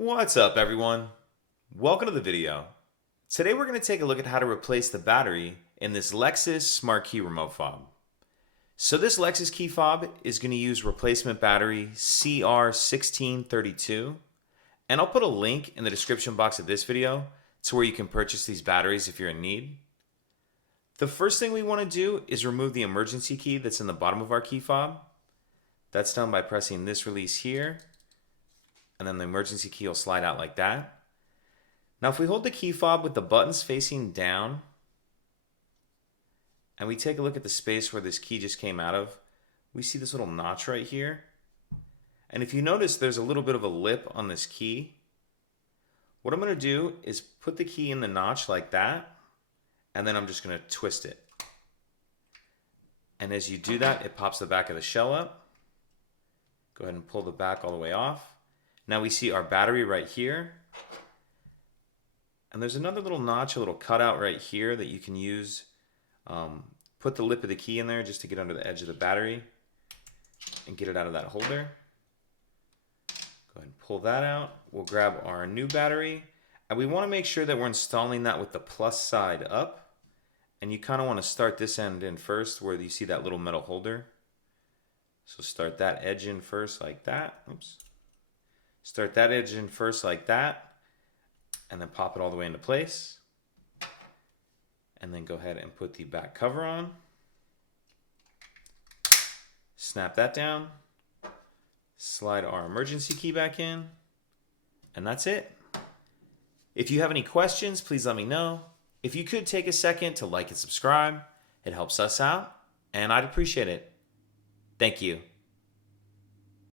What's up, everyone? Welcome to the video. Today we're going to take a look at how to replace the battery in this Lexus Smart Key Remote Fob. So this Lexus key fob is going to use replacement battery CR1632, and I'll put a link in the description box of this video to where you can purchase these batteries if you're in need. The first thing we want to do is remove the emergency key that's in the bottom of our key fob. That's done by pressing this release here, and then the emergency key will slide out like that. Now if we hold the key fob with the buttons facing down, and we take a look at the space where this key just came out of, we see this little notch right here. And if you notice, there's a little bit of a lip on this key. What I'm going to do is put the key in the notch like that, and then I'm just going to twist it. And as you do that, it pops the back of the shell up. Go ahead and pull the back all the way off. Now we see our battery right here. And there's another little notch, a little cutout right here that you can use. Put the lip of the key in there just to get under the edge of the battery and get it out of that holder. Go ahead and pull that out. We'll grab our new battery. And we want to make sure that we're installing that with the plus side up. And you kind of want to start this end in first where you see that little metal holder. So start that edge in first like that. Oops. Start that edge in first like that, and then pop it all the way into place. And then go ahead and put the back cover on. Snap that down. Slide our emergency key back in. And that's it. If you have any questions, please let me know. If you could take a second to like and subscribe, it helps us out, and I'd appreciate it. Thank you.